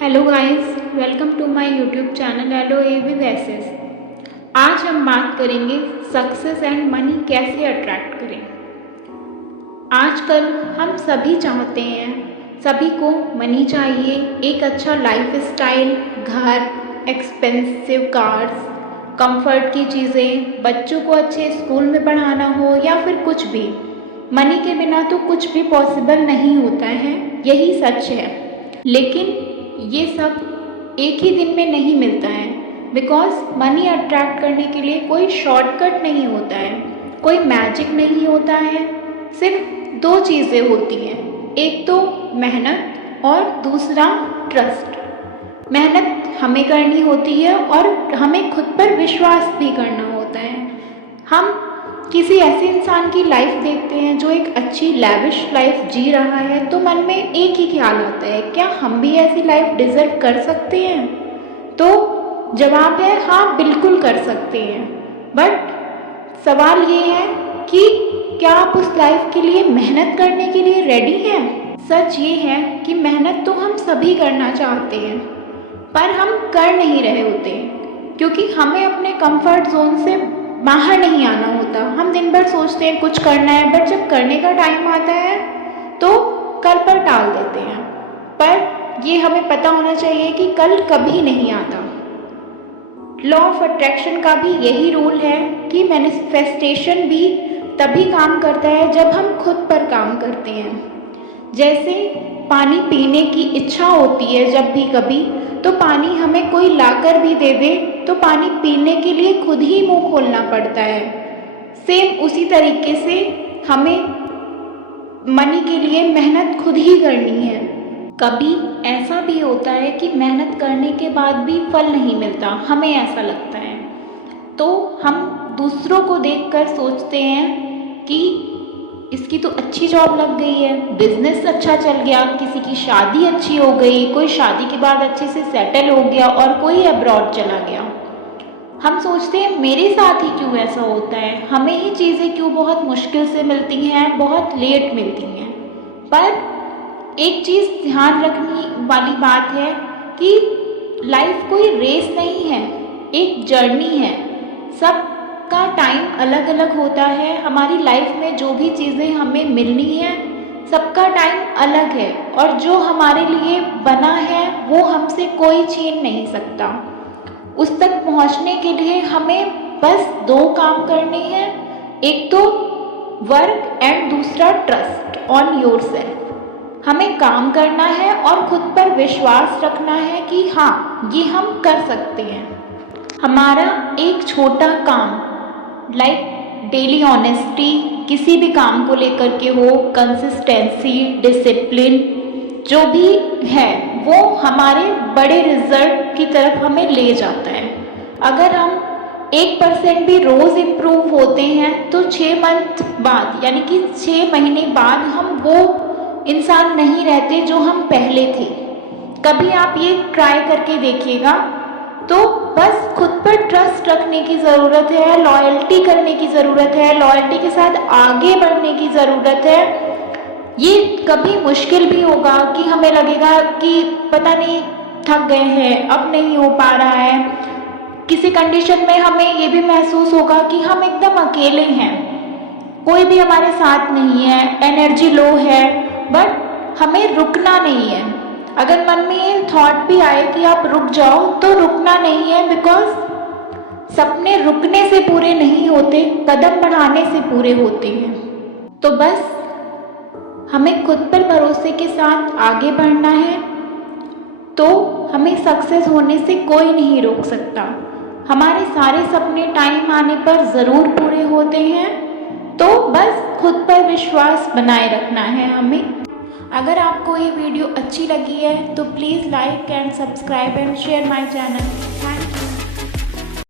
Hello guys, welcome to my YouTube channel LOA with एसेस। आज हम बात करेंगे सक्सेस एंड मनी कैसे अट्रैक्ट करें। आजकल हम सभी चाहते हैं, सभी को मनी चाहिए, एक अच्छा लाइफ स्टाइल, घर, एक्सपेंसिव कार्स, कंफर्ट की चीज़ें, बच्चों को अच्छे स्कूल में पढ़ाना हो या फिर कुछ भी। मनी के बिना तो कुछ भी पॉसिबल नहीं होता है, यही सच है। लेकिन ये सब एक ही दिन में नहीं मिलता है, बिकॉज मनी अट्रैक्ट करने के लिए कोई शॉर्टकट नहीं होता है, कोई मैजिक नहीं होता है। सिर्फ दो चीज़ें होती हैं, एक तो मेहनत और दूसरा ट्रस्ट। मेहनत हमें करनी होती है और हमें खुद पर विश्वास भी करना होता है। हम किसी ऐसे इंसान की लाइफ देखते हैं जो एक अच्छी लैविश लाइफ जी रहा है, तो मन में एक ही ख्याल आता है, क्या हम भी ऐसी लाइफ डिजर्व कर सकते हैं? तो जवाब है हाँ, बिल्कुल कर सकते हैं। बट सवाल ये है कि क्या आप उस लाइफ के लिए मेहनत करने के लिए रेडी हैं? सच ये है कि मेहनत तो हम सभी करना चाहते हैं, पर हम कर नहीं रहे होते, क्योंकि हमें अपने कंफर्ट जोन से बाहर नहीं आना होता। हम दिन भर सोचते हैं कुछ करना है, बट जब करने का टाइम आता है तो कल पर टाल देते हैं। पर ये हमें पता होना चाहिए कि कल कभी नहीं आता। लॉ ऑफ अट्रैक्शन का भी यही रूल है कि मैनिफेस्टेशन भी तभी काम करता है जब हम खुद पर काम करते हैं। जैसे पानी पीने की इच्छा होती है जब भी कभी, तो पानी हमें कोई लाकर भी दे दे तो पानी पीने के लिए खुद ही मुंह खोलना पड़ता है। सेम उसी तरीके से हमें मनी के लिए मेहनत खुद ही करनी है। कभी ऐसा भी होता है कि मेहनत करने के बाद भी फल नहीं मिलता, हमें ऐसा लगता है, तो हम दूसरों को देखकर सोचते हैं कि इसकी तो अच्छी जॉब लग गई है, बिजनेस अच्छा चल गया, किसी की शादी अच्छी हो गई, कोई शादी के बाद अच्छे से सेटल हो गया और कोई अब्रॉड चला गया। हम सोचते हैं मेरे साथ ही क्यों ऐसा होता है, हमें ही चीज़ें क्यों बहुत मुश्किल से मिलती हैं, बहुत लेट मिलती हैं। पर एक चीज़ ध्यान रखने वाली बात है कि लाइफ कोई रेस नहीं है, एक जर्नी है। सब का टाइम अलग अलग होता है। हमारी लाइफ में जो भी चीज़ें हमें मिलनी है, सबका टाइम अलग है, और जो हमारे लिए बना है वो हमसे कोई छीन नहीं सकता। उस तक पहुंचने के लिए हमें बस दो काम करने हैं, एक तो वर्क एंड दूसरा ट्रस्ट ऑन योरसेल्फ। हमें काम करना है और खुद पर विश्वास रखना है कि हाँ, ये हम कर सकते हैं। हमारा एक छोटा काम, लाइक डेली ऑनेस्टी, किसी भी काम को लेकर के हो, कंसिस्टेंसी, डिसिप्लिन, जो भी है वो हमारे बड़े रिजल्ट की तरफ हमें ले जाता है। अगर हम 1% भी रोज़ इम्प्रूव होते हैं तो 6 मंथ बाद, यानी कि 6 महीने बाद, हम वो इंसान नहीं रहते जो हम पहले थे। कभी आप ये ट्राई करके देखिएगा। तो बस खुद पर ट्रस्ट रखने की ज़रूरत है, लॉयल्टी करने की ज़रूरत है, लॉयल्टी के साथ आगे बढ़ने की ज़रूरत है। ये कभी मुश्किल भी होगा कि हमें लगेगा कि पता नहीं, थक गए हैं, अब नहीं हो पा रहा है। किसी कंडीशन में हमें ये भी महसूस होगा कि हम एकदम अकेले हैं, कोई भी हमारे साथ नहीं है, एनर्जी लो है, बट हमें रुकना नहीं है। अगर मन में ये थॉट भी आए कि आप रुक जाओ, तो रुकना नहीं है, बिकॉज सपने रुकने से पूरे नहीं होते, कदम बढ़ाने से पूरे होते हैं। तो बस हमें खुद पर भरोसे के साथ आगे बढ़ना है, तो हमें सक्सेस होने से कोई नहीं रोक सकता। हमारे सारे सपने टाइम आने पर ज़रूर पूरे होते हैं, तो बस खुद पर विश्वास बनाए रखना है हमें। अगर आपको ये वीडियो अच्छी लगी है तो please like and subscribe and share my channel. Thank